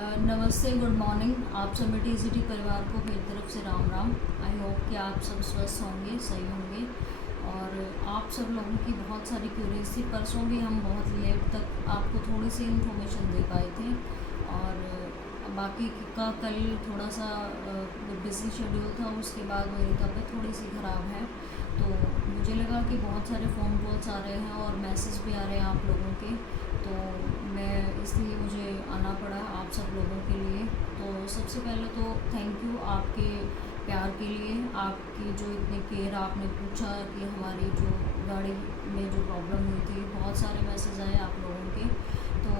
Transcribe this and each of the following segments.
नमस्ते, good morning. आप सब टीसीटी परिवार को मेरी तरफ से राम राम। आई होप कि आप सब स्वस्थ होंगे, सही होंगे। और आप सब लोगों की बहुत सारी क्यूरीज थी। परसों भी हम बहुत लेट तक आपको थोड़ी सी इन्फॉर्मेशन दे पाए थे, और बाकी का कल थोड़ा सा बिजी शेड्यूल था। उसके बाद मेरी तबीयत थोड़ी सी ख़राब है, तो मुझे लगा कि बहुत सारे फ़ोन कॉल्स आ रहे हैं और मैसेज भी आ रहे हैं आप लोगों के, तो मैं इसलिए मुझे आना पड़ा आप सब लोगों के लिए। तो सबसे पहले तो थैंक यू आपके प्यार के लिए, आपकी जो इतनी केयर, आपने पूछा कि हमारी जो गाड़ी में जो प्रॉब्लम हुई थी। बहुत सारे मैसेज आए आप लोगों के, तो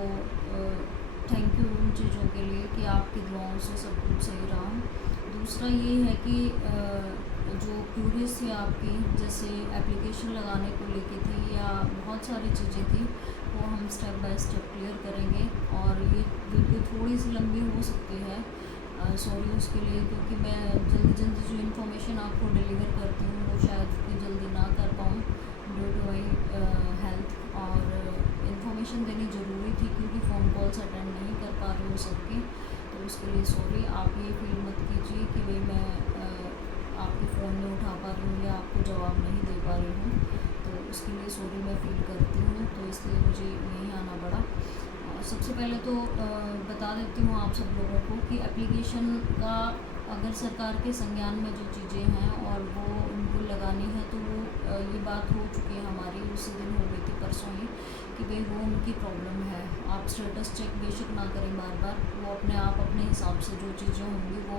थैंक यू उन चीज़ों के लिए कि आपकी दुआओं से सब कुछ सही रहा। दूसरा ये है कि जो क्यूरीज थी आपकी, जैसे एप्लीकेशन लगाने को लेके थी या बहुत सारी चीज़ें थी, वो हम स्टेप बाय स्टेप क्लियर करेंगे। और ये वीडियो थोड़ी सी लंबी हो सकती है, सॉरी उसके लिए, क्योंकि मैं जल्दी जल्दी जो इन्फॉर्मेशन आपको डिलीवर करती हूँ वो शायद इतनी जल्दी ना कर पाऊँ ड्यू टू माई हेल्थ। और इन्फॉर्मेशन देनी ज़रूरी थी क्योंकि फ़ोन कॉल्स अटेंड नहीं कर पा रही हूँ सबके, तो उसके लिए सॉरी। आप ये फील मत कीजिए कि भाई मैं आपके फ़ोन नहीं उठा पा रही हूँ या आपको जवाब नहीं दे पा रही हूँ, तो उसके लिए सॉरी मैं फ़ील करती हूँ। तो इसलिए मुझे यहीं आना पड़ा। सबसे पहले तो बता देती हूँ आप सब लोगों को कि एप्लीकेशन का अगर सरकार के संज्ञान में जो चीज़ें हैं और वो उनको लगानी है, तो वो ये बात हो चुकी है हमारी, उसी दिन हो गई थी परसों ही, कि भाई वो उनकी प्रॉब्लम है। आप स्टेटस चेक बेशक ना करें बार बार, वो अपने आप अपने हिसाब से जो चीज़ें होंगी वो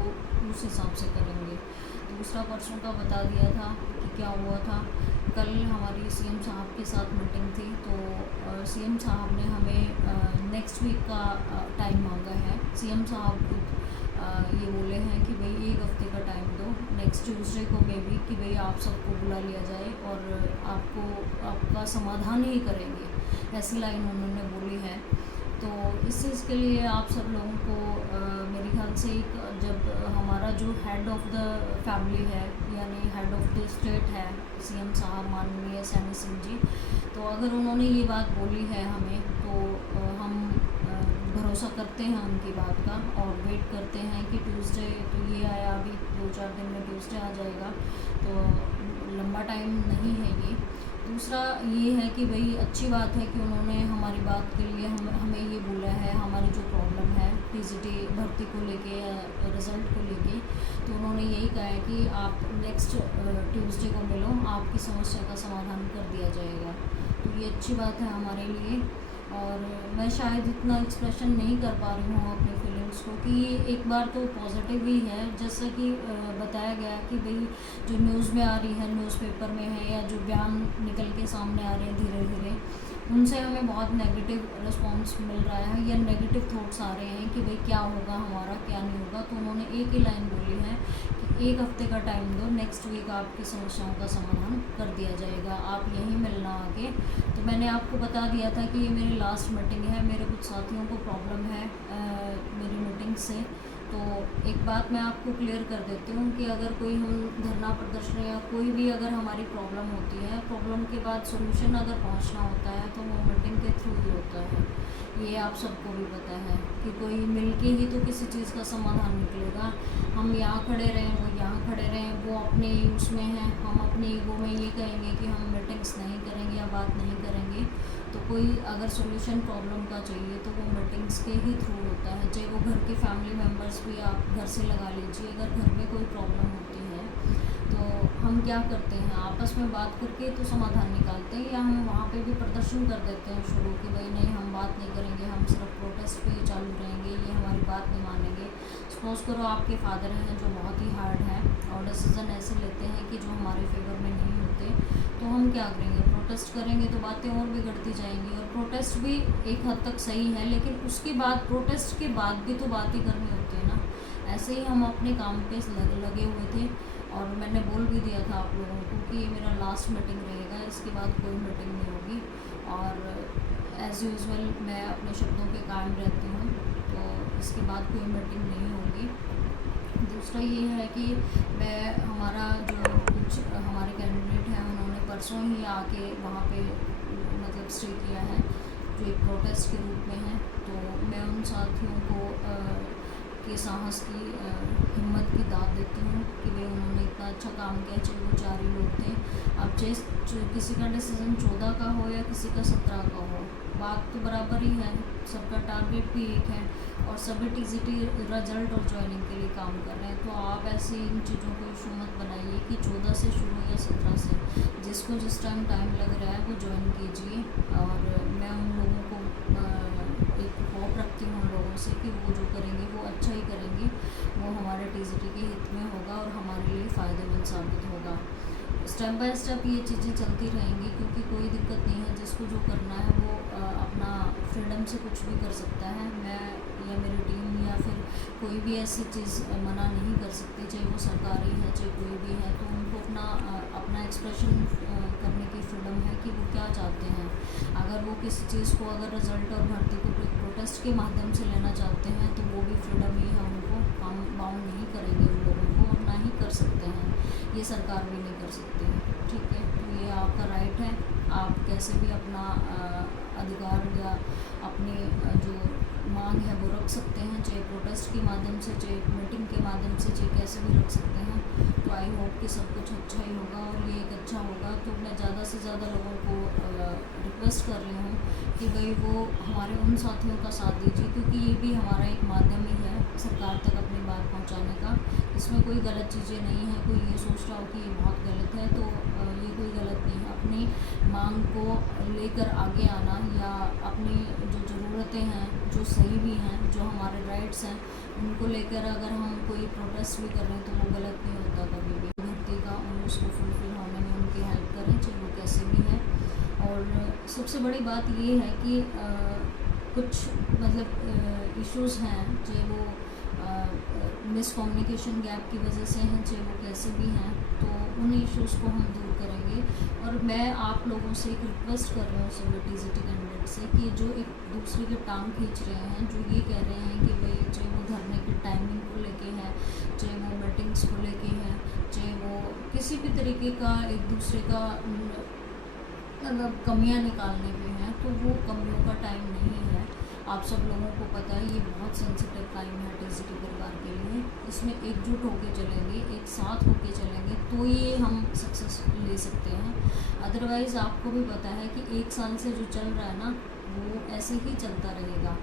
उस हिसाब से करेंगे। दूसरा, परसों का बता दिया था कि क्या हुआ था। कल हमारी सीएम साहब के साथ मीटिंग थी, तो सीएम साहब ने हमें नेक्स्ट वीक का टाइम मांगा है। सीएम साहब ये बोले हैं कि भाई एक हफ्ते का टाइम दो, नेक्स्ट ट्यूसडे को मे बी, कि भाई आप सबको बुला लिया जाए और आपको आपका समाधान ही करेंगे, ऐसी लाइन उन्होंने बोली है। तो इस चीज़ के लिए आप सब लोगों को मेरे ख्याल से एक, जब हमारा जो हेड ऑफ़ द फैमिली है, यानी हेड ऑफ़ द स्टेट है सीएम साहब माननीय सैनी सिंह जी, तो अगर उन्होंने ये बात बोली है हमें, तो हम भरोसा करते हैं उनकी बात का और वेट करते हैं कि ट्यूसडे, तो ये आया अभी 2-4 दिन में ट्यूसडे आ जाएगा, तो लंबा टाइम नहीं है ये। दूसरा ये है कि भाई अच्छी बात है कि उन्होंने हमारी बात के लिए हमें ये बोला है, हमारी जो प्रॉब्लम है टीसीटी भर्ती को लेके या रिज़ल्ट को लेके, तो उन्होंने यही कहा है कि आप नेक्स्ट ट्यूसडे को मिलो, आपकी समस्या का समाधान कर दिया जाएगा। तो ये अच्छी बात है हमारे लिए। और मैं शायद इतना एक्सप्रेशन नहीं कर पा रही हूँ अपनी फीलिंग्स को, कि ये एक बार तो पॉजिटिव ही है, जैसा कि बताया गया कि भाई जो न्यूज़ में आ रही है, न्यूज़पेपर में है, या जो बयान निकल के सामने आ रहे हैं धीरे धीरे, उनसे हमें बहुत नेगेटिव रिस्पांस मिल रहा है या नेगेटिव थॉट्स आ रहे हैं कि भाई क्या होगा हमारा, क्या नहीं होगा। तो उन्होंने एक ही लाइन बोली है कि एक हफ्ते का टाइम दो, नेक्स्ट वीक आपकी समस्याओं का समाधान कर दिया जाएगा, आप यहीं मिलना आके। तो मैंने आपको बता दिया था कि ये मेरी लास्ट मीटिंग है, मेरे कुछ साथियों को प्रॉब्लम है मेरी मीटिंग से। तो एक बात मैं आपको क्लियर कर देती हूँ कि अगर कोई हम धरना प्रदर्शन या कोई भी अगर हमारी प्रॉब्लम होती है, प्रॉब्लम के बाद सॉल्यूशन अगर पहुँचना होता है, तो वो मीटिंग के थ्रू ही होता है। ये आप सबको भी पता है कि कोई मिलके ही तो किसी चीज़ का समाधान निकलेगा। हम यहाँ खड़े रहें, वो यहाँ खड़े रहें, वो अपने उसमें हैं, हम अपने ईगो में ये कहेंगे कि हम मीटिंग्स नहीं करेंगे या बात नहीं करेंगे, तो कोई अगर सॉल्यूशन प्रॉब्लम का चाहिए तो वो मीटिंग्स के ही थ्रू होता है। चाहे वो घर के फैमिली मेम्बर्स भी आप घर से लगा लीजिए, अगर घर में कोई प्रॉब्लम होती है तो हम क्या करते हैं, आपस में बात करके तो समाधान निकालते हैं, या हम वहाँ पे भी प्रदर्शन कर देते हैं शुरू कि भाई नहीं, हम बात नहीं करेंगे, हम सिर्फ प्रोटेस्ट पे ही चालू रहेंगे, ये हमारी बात नहीं मानेंगे। सपोज़ करो आपके फादर हैं जो बहुत ही हार्ड हैं और डिसीज़न ऐसे लेते हैं कि जो हमारे फेवर में नहीं होते, तो हम क्या करेंगे, प्रोटेस्ट करेंगे तो बातें और बिगड़ती जाएंगी। और प्रोटेस्ट भी एक हद तक सही है, लेकिन उसके बाद, प्रोटेस्ट के बाद भी तो बात ही करनी होती है ना। ऐसे ही हम अपने काम पे लगे हुए थे, और मैंने बोल भी दिया था आप लोगों को कि ये मेरा लास्ट मीटिंग रहेगा, इसके बाद कोई मीटिंग नहीं होगी। और एज़ यूजुअल मैं अपने शब्दों पे कायम रहती हूँ, तो इसके बाद कोई मीटिंग नहीं होगी। दूसरा ये है कि मैं, हमारा जो कुछ हमारे कैंडिडेट हैं, उन्होंने परसों ही आके वहाँ पे मतलब स्टे किया है, जो एक प्रोटेस्ट के रूप में है। तो मैं उन साथियों को के साहस की हिम्मत की दाद देती हूँ कि भाई उन्होंने इतना अच्छा काम किया, चाहे वो 4 ही लोग थे। अब चाहे किसी का डिसीज़न 14 का हो या किसी का 17 का हो, बात तो बराबर ही है, सबका टारगेट भी एक है और सभी टीजीटी रिजल्ट और ज्वाइनिंग के लिए काम कर रहे हैं। तो आप ऐसे इन चीज़ों को इशू मत बनाइए कि 14 से शुरू या 17 से, जिसको जिस टाइम लग रहा है वो ज्वाइन कीजिए। और मैं उन लोगों को एक होप रखती हूँ उन लोगों से कि वो जो करेंगे वो अच्छा ही करेंगे, वो हमारे टीजीटी के हित में होगा और हमारे लिए फ़ायदेमंद साबित होगा। स्टेप बाय स्टेप ये चीज़ें चलती रहेंगी, क्योंकि कोई दिक्कत नहीं है, जिसको जो करना है वो अपना फ्रीडम से कुछ भी कर सकता है। मैं या मेरी टीम या फिर कोई भी ऐसी चीज़ मना नहीं कर सकती, चाहे वो सरकारी है चाहे कोई भी है। तो उनको अपना एक्सप्रेशन करने की फ्रीडम है कि वो क्या चाहते हैं। अगर वो किसी चीज़ को अगर रिज़ल्ट और भर्ती को प्रोटेस्ट के माध्यम से लेना चाहते हैं तो वो भी फ्रीडम ही है, उनको हम बाउंड नहीं करेंगे उन लोगों को, और ना ही कर सकते हैं, ये सरकार भी नहीं कर सकती है। ठीक है, तो ये आपका राइट है, आप कैसे भी अपना अधिकार या अपनी जो मांग है वो रख सकते हैं, चाहे प्रोटेस्ट के माध्यम से, चाहे मीटिंग के माध्यम से, चाहे कैसे भी रख सकते हैं। तो आई होप कि सब कुछ अच्छा ही होगा और ये एक अच्छा होगा। तो मैं ज़्यादा से ज़्यादा लोगों को रिक्वेस्ट कर रही हूँ कि भाई वो हमारे उन साथियों का साथ दीजिए, क्योंकि ये भी हमारा एक माध्यम ही है सरकार तक अपनी बात पहुँचाने का। इसमें कोई गलत चीज़ें नहीं है, कोई ये सोच रहा हो कि ये बहुत गलत है, तो ये कोई गलत नहीं है। अपनी मांग को लेकर आगे आना या अपनी जो ज़रूरतें हैं, जो सही भी हैं, जो हमारे राइट्स हैं, उनको लेकर अगर हम कोई प्रोटेस्ट भी कर रहे हैं तो वो गलत नहीं होता कभी भी। भर्ती का और उसको फुलफिल होने में उनकी हेल्प करें, चाहे वो कैसे भी है। और सबसे बड़ी बात ये है कि कुछ मतलब इश्यूज़ हैं, चाहे वो मिसकम्युनिकेशन गैप की वजह से हैं, चाहे वो कैसे भी हैं, तो उन इश्यूज़ को हम दूर करेंगे। और मैं आप लोगों से एक रिक्वेस्ट कर रही हूँ सभी टीजीटी कैंडिडेट से कि जो एक दूसरे के टांग खींच रहे हैं, जो ये कह रहे हैं कि भाई चाहे वो धरने की टाइमिंग को लेके है, चाहे वो मीटिंग्स को लेके है, चाहे वो किसी भी तरीके का एक दूसरे का मतलब कमियाँ निकालने पे हैं, तो वो कमियों का टाइम नहीं है। आप सब लोगों को पता है ये बहुत सेंसिटिव टाइम है टीजीटी परिवार के लिए। इसमें एकजुट होकर चलेंगे, एक साथ होकर चलेंगे तो ये हम सक्सेस ले सकते हैं। अदरवाइज़ आपको भी पता है कि 1 साल से जो चल रहा है ना, वो ऐसे ही चलता रहेगा।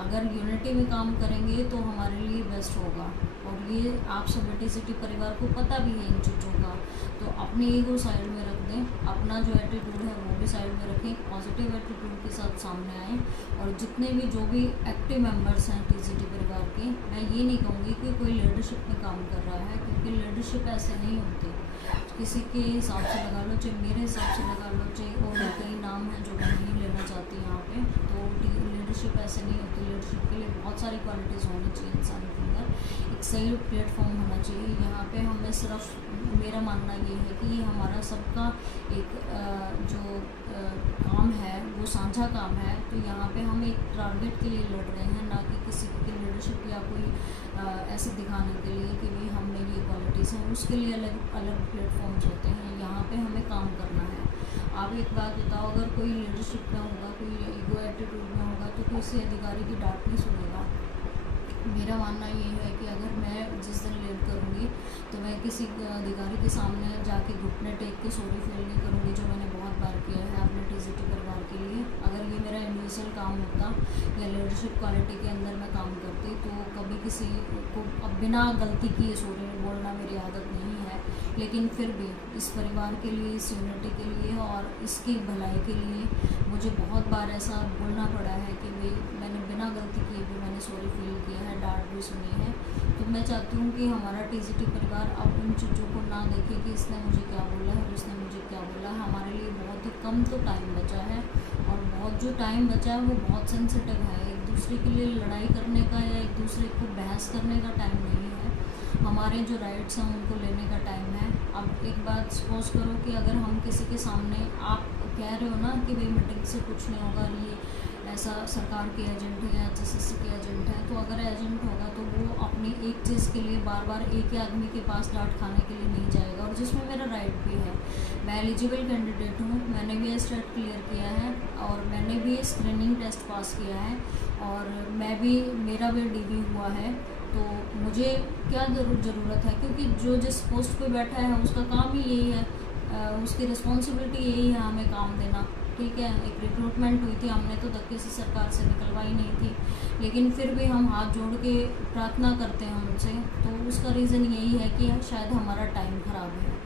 अगर यूनिटी में काम करेंगे तो हमारे लिए बेस्ट होगा, और ये आप सब टीजीटी परिवार को पता भी है इन चीज़ों का। तो अपनी ईगो साइड में रख दें, अपना जो एटीट्यूड है वो भी साइड में रखें, पॉजिटिव एटीट्यूड के साथ सामने आएँ। और जितने भी जो भी एक्टिव मेंबर्स हैं टीजीटी परिवार के, मैं ये नहीं कहूँगी कि कोई लीडरशिप में काम कर रहा है, क्योंकि लीडरशिप ऐसे नहीं होती। किसी के हिसाब से लगा लो, चाहे मेरे हिसाब से लगा लो, चाहे और कई नाम हैं जो मैं नहीं लेना चाहती यहाँ पे। तो लीडरशिप ऐसे नहीं होती। लीडरशिप के लिए बहुत सारी क्वालिटीज़ होनी चाहिए इंसान के अंदर। एक सही प्लेटफॉर्म होना चाहिए। यहाँ पे हमें सिर्फ, मेरा मानना ये है कि ये हमारा सबका एक जो काम है वो साझा काम है। तो यहाँ पे हम एक टारगेट के लिए लड़ रहे हैं, ना कि किसी की लीडरशिप या कोई ऐसे दिखाने के लिए कि भाई हम में ये क्वालिटीज़ हैं। उसके लिए अलग अलग प्लेटफॉर्म्स होते हैं, यहाँ पे हमें काम करना है। आप एक बात बताओ, अगर कोई लीडरशिप में होगा, कोई ईगो एटीट्यूड में होगा, तो किसी अधिकारी की डांट नहीं सुनेगा। मेरा मानना ये है कि अगर मैं जिस दिन लीड करूँगी तो मैं किसी अधिकारी के सामने जाके घुटने टेक के सॉरी फील नहीं करूँगी, जो मैंने बहुत बार किया है अपने टीजीटी परिवार के लिए। अगर ये मेरा इंडिविजुअल काम होता या लीडरशिप क्वालिटी के अंदर मैं काम करती तो कभी किसी को अब बिना गलती किए सॉरी बोलना मेरी आदत नहीं है। लेकिन फिर भी इस परिवार के लिए, इस यूनिटी के लिए और इसकी भलाई के लिए मुझे बहुत बार ऐसा बोलना पड़ा है कि भाई मैंने बिना गलती किए भी मैंने सॉरी फील किया है, डांट भी सुनी है। तो मैं चाहती हूँ कि हमारा टीजीटी परिवार अब उन चीज़ों को ना देखे कि इसने मुझे क्या बोला है और इसने मुझे क्या बोला। हमारे लिए बहुत ही कम तो टाइम बचा है, और बहुत जो टाइम बचा है वो बहुत सेंसिटिव है। एक दूसरे के लिए लड़ाई करने का या एक दूसरे को बहस करने का टाइम नहीं है। हमारे जो राइट्स हैं उनको लेने का टाइम है। अब एक बात सपोज करो कि अगर हम किसी के सामने, आप कह रहे हो ना कि भाई मीटिंग से कुछ नहीं होगा, ये ऐसा सरकार के एजेंट है या एचएसएससी के एजेंट है, तो अगर एजेंट होगा तो वो अपनी एक चीज़ के लिए बार बार एक ही आदमी के पास डांट खाने के लिए नहीं जाएगा, और जिसमें मेरा राइट भी है। मैं एलिजिबल कैंडिडेट हूँ, मैंने भी स्टेट क्लियर किया है और मैंने भी स्क्रीनिंग टेस्ट पास किया है, और मैं भी, मेरा भी डीबी हुआ है। तो मुझे क्या ज़रूरत है, क्योंकि जो जिस पोस्ट पे बैठा है उसका काम ही यही है, उसकी रिस्पॉन्सिबिलिटी यही है हमें काम देना। ठीक है, एक रिक्रूटमेंट हुई थी, हमने तो धक्के से सरकार से निकलवाई नहीं थी, लेकिन फिर भी हम हाथ जोड़ के प्रार्थना करते हैं उनसे। तो उसका रीज़न यही है कि शायद हमारा टाइम ख़राब है।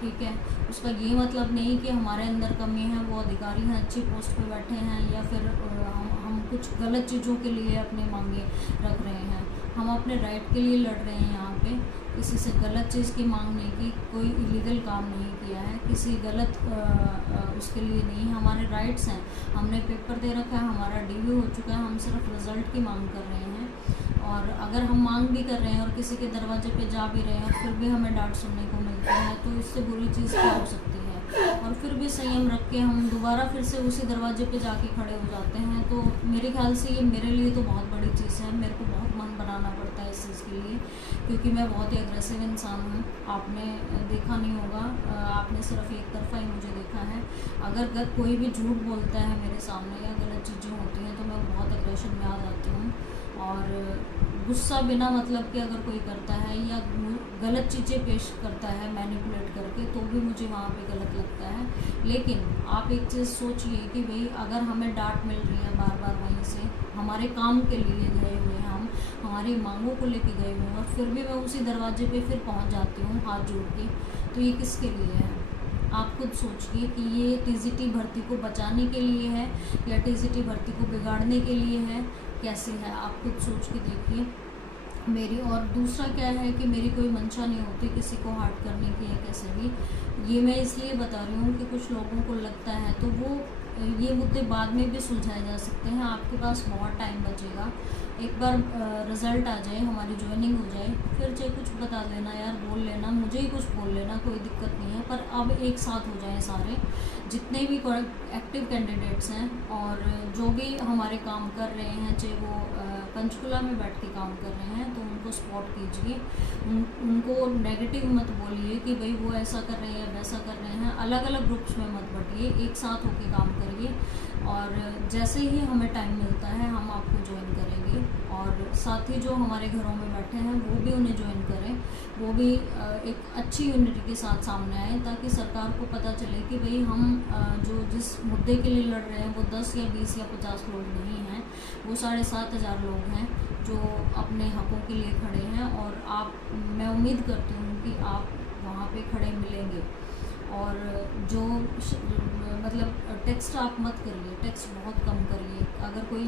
ठीक है, उसका ये मतलब नहीं कि हमारे अंदर कमी है, वो अधिकारी हैं, अच्छी पोस्ट पे बैठे हैं, या फिर हम कुछ गलत चीज़ों के लिए अपनी मांगे रख रहे हैं। हम अपने राइट के लिए लड़ रहे हैं यहाँ पे, किसी से गलत चीज़ की मांग नहीं की, कोई इलीगल काम नहीं किया है, किसी गलत उसके लिए नहीं। हमारे राइट्स हैं, हमने पेपर दे रखा है, हमारा डीवी हो चुका है, हम सिर्फ रिज़ल्ट की मांग कर रहे हैं। और अगर हम मांग भी कर रहे हैं और किसी के दरवाजे पे जा भी रहे हैं, फिर भी हमें डांट सुनने को मिलती है, तो इससे बुरी चीज़ क्या हो सकती है। और फिर भी संयम रख के हम दोबारा फिर से उसी दरवाजे पे जाके खड़े हो जाते हैं। तो मेरे ख्याल से ये मेरे लिए तो बहुत बड़ी चीज़ है, मेरे को बहुत मन बनाना पड़ता है इस चीज़ के लिए, क्योंकि मैं बहुत ही अग्रेसिव इंसान हूँ। आपने देखा नहीं होगा, आपने सिर्फ एक तरफा ही मुझे देखा है। अगर कोई भी झूठ बोलता है मेरे सामने या गलत चीज़ें होती हैं, तो मैं बहुत अग्रेशन में आ जाती हूँ। और गुस्सा बिना मतलब के अगर कोई करता है या गलत चीज़ें पेश करता है मैनिपुलेट करके, तो भी मुझे वहाँ पे गलत लगता है। लेकिन आप एक चीज़ सोचिए कि भाई अगर हमें डांट मिल रही है बार बार वहीं से, हमारे काम के लिए गए हुए हैं हम, हमारी मांगों को लेके गए हुए हैं, और फिर भी मैं उसी दरवाजे पे फिर पहुँच जाती हूँ हाथ जोड़ के, तो ये किसके लिए है? आप खुद सोचिए कि ये टीजीटी भर्ती को बचाने के लिए है या टीजीटी भर्ती को बिगाड़ने के लिए है, कैसे है? आप खुद सोच के देखिए मेरी। और दूसरा क्या है कि मेरी कोई मंशा नहीं होती किसी को हार्ट करने की या कैसे भी। ये मैं इसलिए बता रही हूँ कि कुछ लोगों को लगता है, तो वो ये मुद्दे बाद में भी सुलझाए जा सकते हैं, आपके पास बहुत टाइम बचेगा। एक बार रिज़ल्ट आ जाए, हमारी ज्वाइनिंग हो जाए, फिर चाहे कुछ बता देना यार, बोल लेना, मुझे ही कुछ बोल लेना, कोई दिक्कत नहीं है। पर अब एक साथ हो जाएं सारे जितने भी एक्टिव कैंडिडेट्स हैं और जो भी हमारे काम कर रहे हैं, चाहे वो पंचकुला में बैठ के काम कर रहे हैं, तो उनको सपोर्ट कीजिए। उनको नेगेटिव मत बोलिए कि भाई वो ऐसा कर रहे हैं वैसा कर रहे हैं। अलग अलग ग्रुप्स में मत बटिए, एक साथ होकर काम करिए। और जैसे ही हमें टाइम मिलता है हम आपको ज्वाइन करेंगे, और साथ ही जो हमारे घरों में बैठे हैं वो भी उन्हें ज्वाइन करें, वो भी एक अच्छी यूनिटी के साथ सामने आए, ताकि सरकार को पता चले कि भाई हम जो जिस मुद्दे के लिए लड़ रहे हैं वो 10 या 20 या 50 लोग नहीं हैं, वो 7,500 लोग हैं जो अपने हकों के लिए खड़े हैं। और मैं उम्मीद करती हूँ कि आप वहाँ पे खड़े मिलेंगे। और जो मतलब टेक्स्ट आप मत करिए, टेक्स्ट बहुत कम करिए। अगर कोई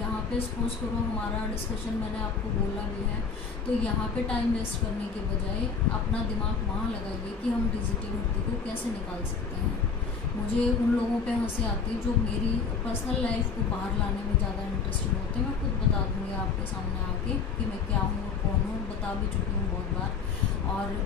यहाँ पे सपोज करो हमारा डिस्कशन मैंने आपको बोला भी है, तो यहाँ पे टाइम वेस्ट करने के बजाय अपना दिमाग वहाँ लगाइए कि हम टीजीटी भर्ती को कैसे निकाल सकते हैं। मुझे उन लोगों पे हंसी आती है जो मेरी पर्सनल लाइफ को बाहर लाने में ज़्यादा इंटरेस्टेड होते हैं। मैं खुद बता दूँगी आपके सामने आके कि मैं क्या हूँ और कौन हूँ, बता भी चुकी हूँ बहुत बार। और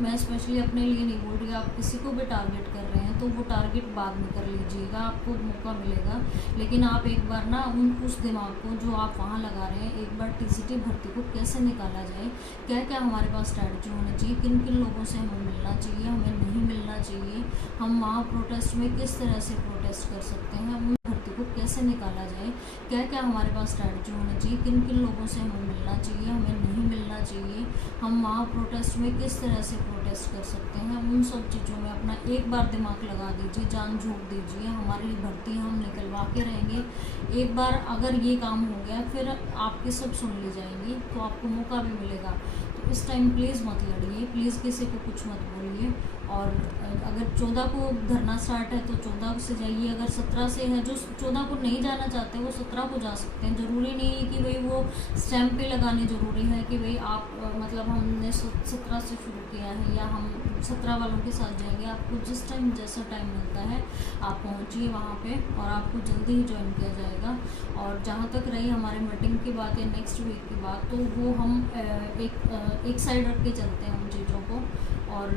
मैं स्पेशली अपने लिए नहीं बोल रही, आप किसी को भी टारगेट कर रहे हैं तो वो टारगेट बाद में कर लीजिएगा, आपको मौका मिलेगा। लेकिन आप एक बार ना उस दिमाग को जो आप वहाँ लगा रहे हैं, एक बार टीजीटी भर्ती को कैसे निकाला जाए, क्या क्या हमारे पास स्ट्रैटेजी होनी चाहिए, किन किन लोगों से हमें मिलना चाहिए, हमें नहीं मिलना चाहिए, हम वहाँ प्रोटेस्ट में किस तरह से प्रोटेस्ट कर सकते हैं, उन भर्ती को कैसे निकाला जाए, क्या क्या हमारे पास स्ट्रैटेजी होनी चाहिए, किन किन लोगों से हमें मिलना चाहिए, हमें नहीं मिलना चाहिए, हम वहाँ प्रोटेस्ट में किस तरह से प्रोटेस्ट कर सकते हैं। उन सब चीज़ों में अपना एक बार दिमाग लगा दीजिए, जान झोंक दीजिए। हमारी भर्ती हम निकलवा के रहेंगे। एक बार अगर ये काम हो गया, फिर आपकी सब सुन ली जाएंगी, तो आपको मौका भी मिलेगा। तो इस टाइम प्लीज़ मत लड़िए, प्लीज़ किसी को कुछ मत बोलिए। और अगर 14 को धरना स्टार्ट है तो 14 से जाइए, अगर 17 से है, जो 14 को नहीं जाना चाहते वो 17 को जा सकते हैं। ज़रूरी नहीं है कि भाई वो स्टैम्प पे लगाने ज़रूरी है कि भाई आप मतलब हमने 17 से शुरू किया है या हम 17 वालों के साथ जाएंगे। आपको जिस टाइम जैसा टाइम मिलता है आप पहुँचिए वहाँ पे, और आपको जल्दी ही ज्वाइन किया जाएगा। और जहाँ तक रही हमारे मीटिंग की बात या नेक्स्ट वीक की बात, तो वो हम एक साइड रख के चलते हैं उन चीज़ों को, और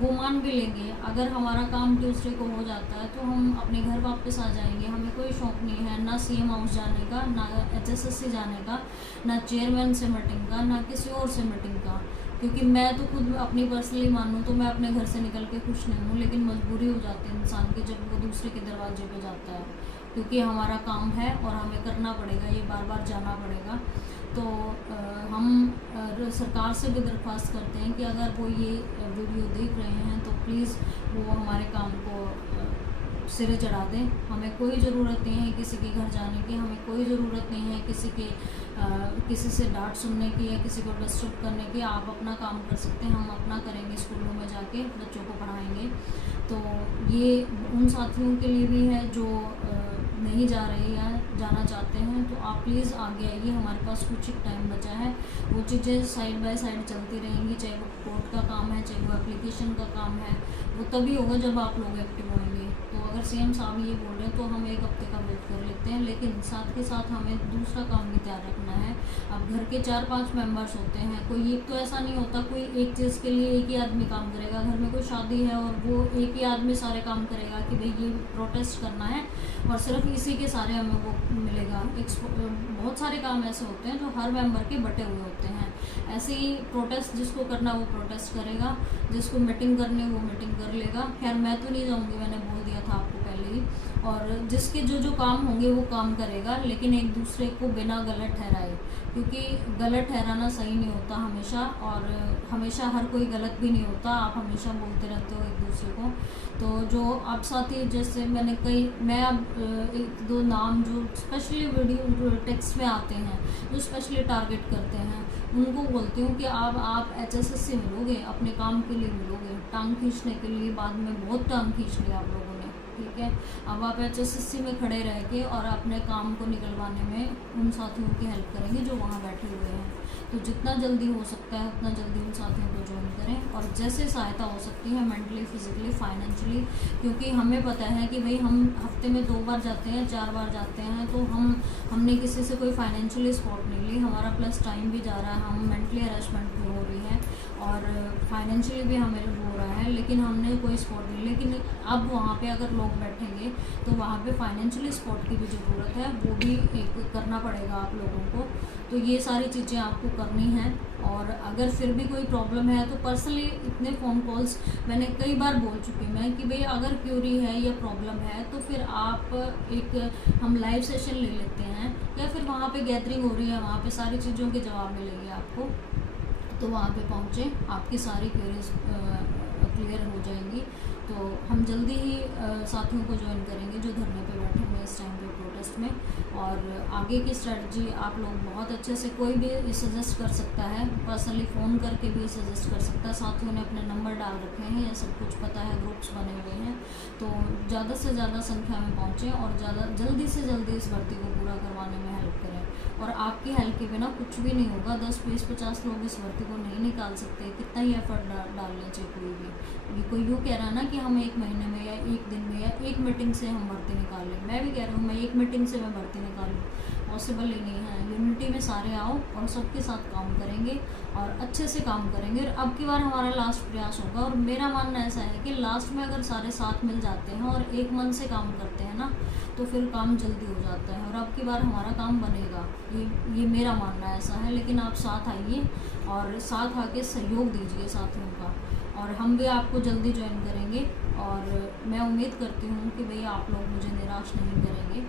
वो मान भी लेंगे। अगर हमारा काम ट्यूसडे को हो जाता है तो हम अपने घर वापस आ जाएंगे। हमें कोई शौक़ नहीं है ना सीएम हाउस जाने का, ना HSSC जाने का, ना चेयरमैन से मीटिंग का, ना किसी और से मीटिंग का। क्योंकि मैं तो खुद अपनी पर्सनली मानूँ तो मैं अपने घर से निकल के खुश नहीं हूँ, लेकिन मजबूरी हो जाती है इंसान की जब वो दूसरे के दरवाजे पे जाता है, क्योंकि हमारा काम है और हमें करना पड़ेगा, ये बार बार जाना पड़ेगा। तो हम और सरकार से भी दरख्वास्त करते हैं कि अगर वो ये वीडियो देख रहे हैं तो प्लीज़ वो हमारे काम को सिरे चढ़ा दें। हमें कोई ज़रूरत नहीं है किसी के घर जाने की, हमें कोई ज़रूरत नहीं है किसी से डांट सुनने की या किसी को डिस्टर्ब करने की। आप अपना काम कर सकते हैं, हम अपना करेंगे, स्कूलों में जाके बच्चों को पढ़ाएंगे। तो ये उन साथियों के लिए भी है जो नहीं जा रहे या जाना चाहते हैं, तो आप प्लीज़ आगे आइए। हमारे पास कुछ एक टाइम बचा है, वो चीज़ें साइड बाय साइड चलती रहेंगी, चाहे वो कोर्ट का काम है, चाहे वो एप्लीकेशन का काम है, वो तभी होगा जब आप लोग एक्टिव होंगे। तो अगर सीएम साहब ये बोल रहे हैं तो हम एक हफ्ते का वेट कर लेते हैं, लेकिन साथ के साथ हमें दूसरा काम भी तैयार रखना है। अब घर के 4-5 मेंबर्स होते हैं, कोई एक तो ऐसा नहीं होता कोई एक चीज़ के लिए एक ही आदमी काम करेगा। घर में कोई शादी है और वो एक ही आदमी सारे काम करेगा कि भाई ये प्रोटेस्ट करना है और सिर्फ इसी के सारे हमें वो मिलेगा। बहुत सारे काम ऐसे होते हैं जो हर मेंबर के बटे हुए होते हैं। ऐसे ही प्रोटेस्ट जिसको करना वो प्रोटेस्ट करेगा, जिसको मीटिंग करनी वो मीटिंग कर लेगा। खैर मैं तो नहीं जाऊंगी, मैंने बोल दिया था आपको पहले ही। और जिसके जो काम होंगे वो काम करेगा, लेकिन एक दूसरे को बिना गलत ठहराए, क्योंकि गलत ठहराना सही नहीं होता हमेशा, और हमेशा हर कोई गलत भी नहीं होता। आप हमेशा बोलते रहते हो एक दूसरे को। तो जो आप साथी, जैसे मैं अब 1-2 नाम जो स्पेशली वीडियो टेक्स्ट में आते हैं, जो स्पेशली टारगेट करते हैं, उनको बोलती हूँ कि आप HSS से मिलोगे, अपने काम के लिए मिलोगे। टांग खींचने के लिए बाद में बहुत टांग खींच लिया आप लोगों ने, ठीक है। अब आप HSS में खड़े रह के और अपने काम को निकलवाने में उन साथियों की हेल्प करेंगे जो वहाँ बैठे हुए हैं। तो जितना जल्दी हो सकता है उतना जल्दी उन साथियों को ज्वाइन करें, और जैसे सहायता हो सकती है मेंटली, फिजिकली, फाइनेंशियली, क्योंकि हमें पता है कि भाई हम हफ्ते में 2 बार जाते हैं, 4 बार जाते हैं, तो हमने किसी से कोई फाइनेंशियली सपोर्ट नहीं ली, हमारा प्लस टाइम भी जा रहा है, हम मेंटली हरासमेंट भी हो रही है और फाइनेंशियली भी हमें हो रहा है, लेकिन हमने कोई सपोर्ट नहीं। लेकिन अब वहाँ पे अगर लोग बैठेंगे तो वहाँ पे फाइनेंशियली सपोर्ट की भी ज़रूरत है, वो भी एक करना पड़ेगा आप लोगों को। तो ये सारी चीज़ें आपको करनी हैं। और अगर फिर भी कोई प्रॉब्लम है तो पर्सनली इतने फ़ोन कॉल्स मैंने कई बार बोल चुकी मैं कि भाई अगर क्यूरी है या प्रॉब्लम है तो फिर आप हम लाइव सेशन ले लेते हैं, या फिर वहाँ पे गैदरिंग हो रही है, वहाँ पे सारी चीज़ों के जवाब मिलेंगे आपको। तो वहाँ पे पहुँचे, आपकी सारी क्वेरीज क्लियर हो जाएंगी। तो हम जल्दी ही साथियों को ज्वाइन करेंगे जो धरने पे बैठे हुए इस टाइम पे प्रोटेस्ट में। और आगे की स्ट्रेटजी आप लोग बहुत अच्छे से, कोई भी सजेस्ट कर सकता है, पर्सनली फ़ोन करके भी सजेस्ट कर सकता है। साथियों ने अपने नंबर डाल रखे हैं, ये सब कुछ पता है, ग्रुप्स बने हुए हैं। तो ज़्यादा से ज़्यादा संख्या में पहुँचें और जल्दी से जल्दी इस भर्ती को पूरा करवाने में हेल्प करें। और आपकी हेल्प के बिना कुछ भी नहीं होगा। 10, 20, 50 लोग इस भर्ती को नहीं निकाल सकते, कितना ही एफर्ट डालना चाहिए कोई भी। कोई यूँ कह रहा है ना कि हम 1 महीने में या 1 दिन में या 1 मीटिंग से हम भर्ती निकाल लें, मैं भी कह रहा हूँ मैं 1 मीटिंग से मैं भर्ती निकाल लूँ, पॉसिबल ही नहीं है। यूनिटी में सारे आओ और सबके साथ काम करेंगे और अच्छे से काम करेंगे। और अब की बार हमारा लास्ट प्रयास होगा, और मेरा मानना ऐसा है कि लास्ट में अगर सारे साथ मिल जाते हैं और एक मन से काम करते हैं ना, तो फिर काम जल्दी हो जाता है और अब की बार हमारा काम बनेगा। ये मेरा मानना ऐसा है। लेकिन आप साथ आइए और साथ आके सहयोग दीजिए साथियों का, और हम भी आपको जल्दी ज्वाइन करेंगे। और मैं उम्मीद करती हूँ कि भैया आप लोग मुझे निराश नहीं करेंगे।